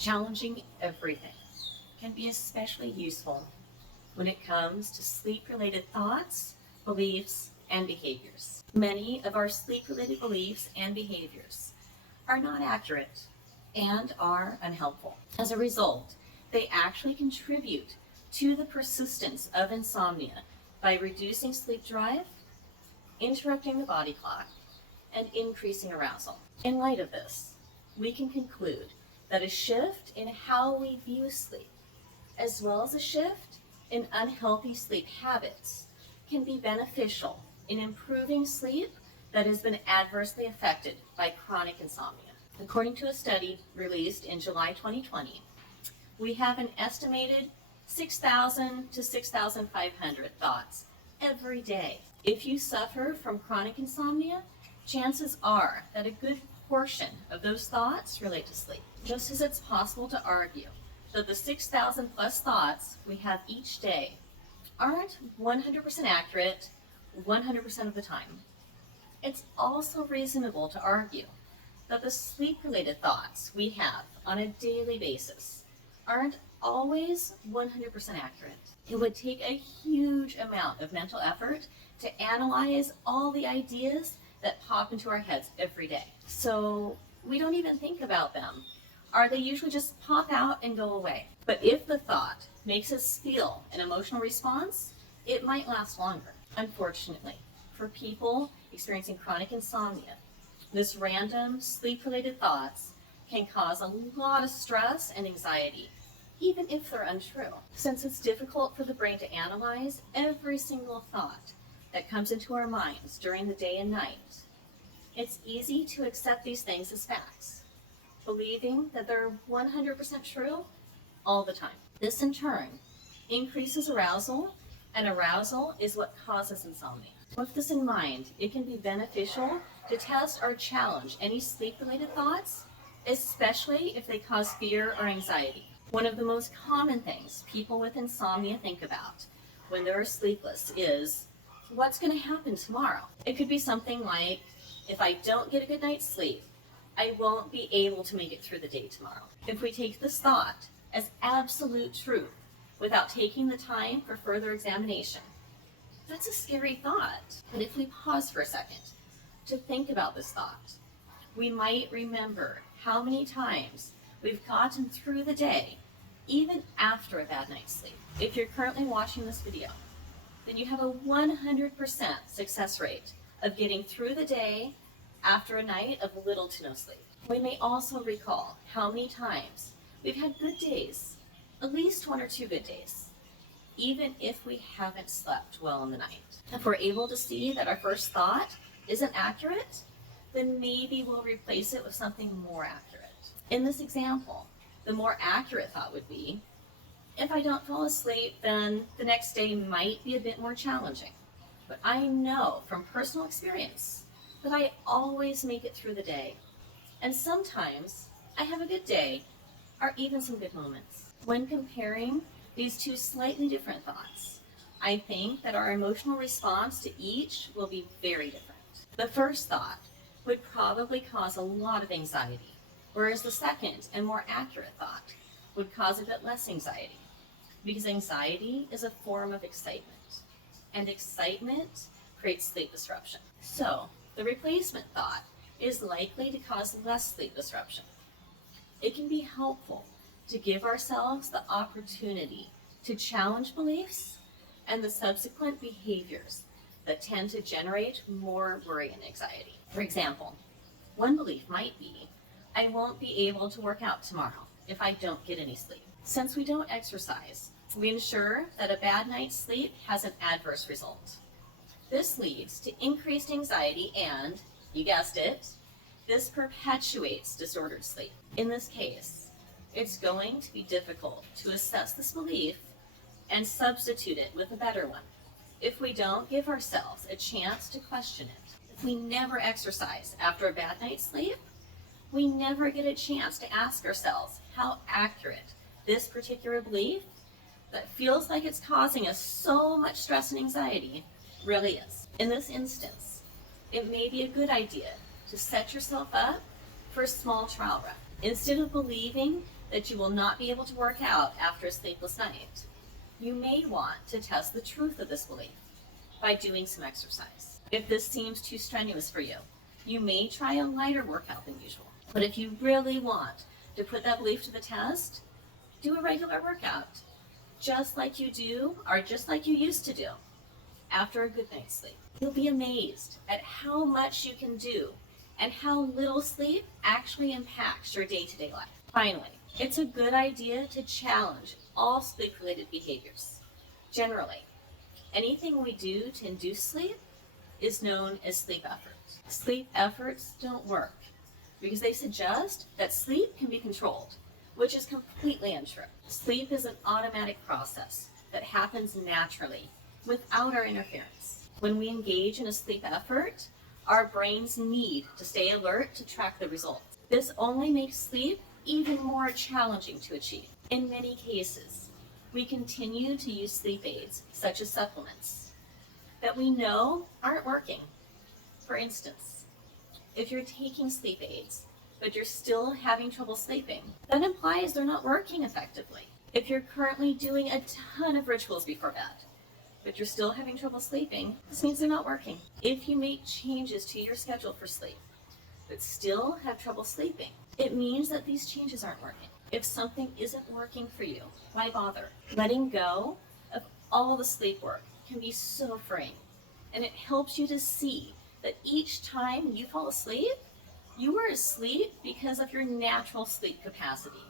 Challenging everything can be especially useful when it comes to sleep-related thoughts, beliefs, and behaviors. Many of our sleep-related beliefs and behaviors are not accurate and are unhelpful. As a result, they actually contribute to the persistence of insomnia by reducing sleep drive, interrupting the body clock, and increasing arousal. In light of this, we can conclude that a shift in how we view sleep, as well as a shift in unhealthy sleep habits, can be beneficial in improving sleep that has been adversely affected by chronic insomnia. According to a study released in July 2020, we have an estimated 6,000 to 6,500 thoughts every day. If you suffer from chronic insomnia, chances are that a good portion of those thoughts relate to sleep. Just as it's possible to argue that the 6,000 plus thoughts we have each day aren't 100% accurate 100% of the time, it's also reasonable to argue that the sleep-related thoughts we have on a daily basis aren't always 100% accurate. It would take a huge amount of mental effort to analyze all the ideas that pop into our heads every day. So we don't even think about them, or they usually just pop out and go away. But if the thought makes us feel an emotional response, it might last longer. Unfortunately, for people experiencing chronic insomnia, this random sleep-related thoughts can cause a lot of stress and anxiety, even if they're untrue. Since it's difficult for the brain to analyze every single thought that comes into our minds during the day and night, it's easy to accept these things as facts, believing that they're 100% true all the time. This in turn increases arousal, and arousal is what causes insomnia. With this in mind, it can be beneficial to test or challenge any sleep-related thoughts, especially if they cause fear or anxiety. One of the most common things people with insomnia think about when they're sleepless is, what's going to happen tomorrow? It could be something like, if I don't get a good night's sleep, I won't be able to make it through the day tomorrow. If we take this thought as absolute truth without taking the time for further examination, that's a scary thought. But if we pause for a second to think about this thought, we might remember how many times we've gotten through the day, even after a bad night's sleep. If you're currently watching this video, then you have a 100% success rate of getting through the day after a night of little to no sleep. We may also recall how many times we've had good days, at least one or two good days, even if we haven't slept well in the night. If we're able to see that our first thought isn't accurate, then maybe we'll replace it with something more accurate. In this example, the more accurate thought would be, if I don't fall asleep, then the next day might be a bit more challenging. But I know from personal experience that I always make it through the day. And sometimes I have a good day, or even some good moments. When comparing these two slightly different thoughts, I think that our emotional response to each will be very different. The first thought would probably cause a lot of anxiety, whereas the second and more accurate thought would cause a bit less anxiety, because anxiety is a form of excitement, and excitement creates sleep disruption. So the replacement thought is likely to cause less sleep disruption. It can be helpful to give ourselves the opportunity to challenge beliefs and the subsequent behaviors that tend to generate more worry and anxiety. For example, one belief might be, I won't be able to work out tomorrow if I don't get any sleep. Since we don't exercise, we ensure that a bad night's sleep has an adverse result. This leads to increased anxiety and, you guessed it, this perpetuates disordered sleep. In this case, it's going to be difficult to assess this belief and substitute it with a better one if we don't give ourselves a chance to question it. If we never exercise after a bad night's sleep, we never get a chance to ask ourselves how accurate this particular belief that feels like it's causing us so much stress and anxiety really is. In this instance, it may be a good idea to set yourself up for a small trial run. Instead of believing that you will not be able to work out after a sleepless night, you may want to test the truth of this belief by doing some exercise. If this seems too strenuous for you, you may try a lighter workout than usual. But if you really want to put that belief to the test, do a regular workout, just like you used to do after a good night's sleep. You'll be amazed at how much you can do and how little sleep actually impacts your day-to-day life. Finally, it's a good idea to challenge all sleep-related behaviors. Generally, anything we do to induce sleep is known as sleep efforts. Sleep efforts don't work because they suggest that sleep can be controlled, which is completely untrue. Sleep is an automatic process that happens naturally without our interference. When we engage in a sleep effort, our brains need to stay alert to track the results. This only makes sleep even more challenging to achieve. In many cases, we continue to use sleep aids, such as supplements, that we know aren't working. For instance, if you're taking sleep aids, but you're still having trouble sleeping, that implies they're not working effectively. If you're currently doing a ton of rituals before bed, but you're still having trouble sleeping, this means they're not working. If you make changes to your schedule for sleep, but still have trouble sleeping, it means that these changes aren't working. If something isn't working for you, why bother? Letting go of all the sleep work can be so freeing, and it helps you to see that each time you fall asleep, you were asleep because of your natural sleep capacity,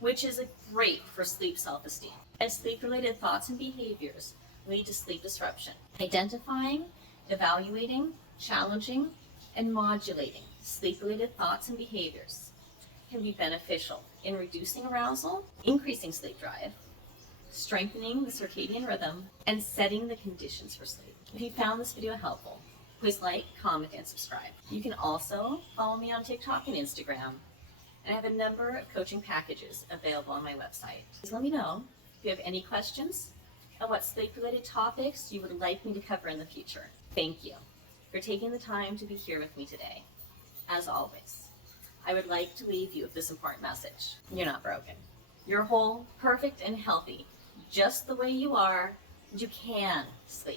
which is great for sleep self-esteem. As sleep-related thoughts and behaviors lead to sleep disruption, identifying, evaluating, challenging, and modulating sleep-related thoughts and behaviors can be beneficial in reducing arousal, increasing sleep drive, strengthening the circadian rhythm, and setting the conditions for sleep. If you found this video helpful, please like, comment, and subscribe. You can also follow me on TikTok and Instagram, and I have a number of coaching packages available on my website. Please let me know if you have any questions on what sleep-related topics you would like me to cover in the future. Thank you for taking the time to be here with me today. As always, I would like to leave you with this important message. You're not broken. You're whole, perfect, and healthy, just the way you are, and you can sleep.